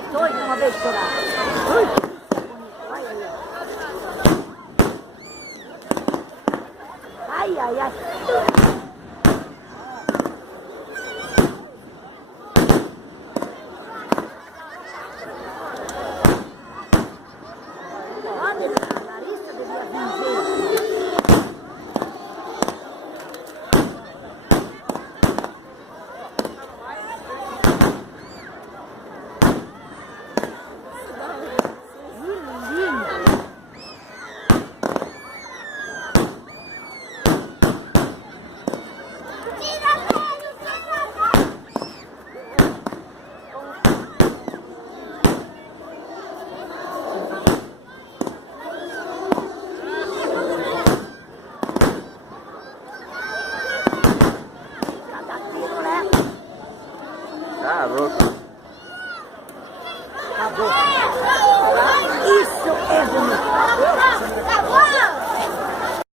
quase dois de uma vez estourado. Ui, olha aí, ó. Ai, ai, ai. Olha, a Larissa devia vir ver. Tá louco. Acabou.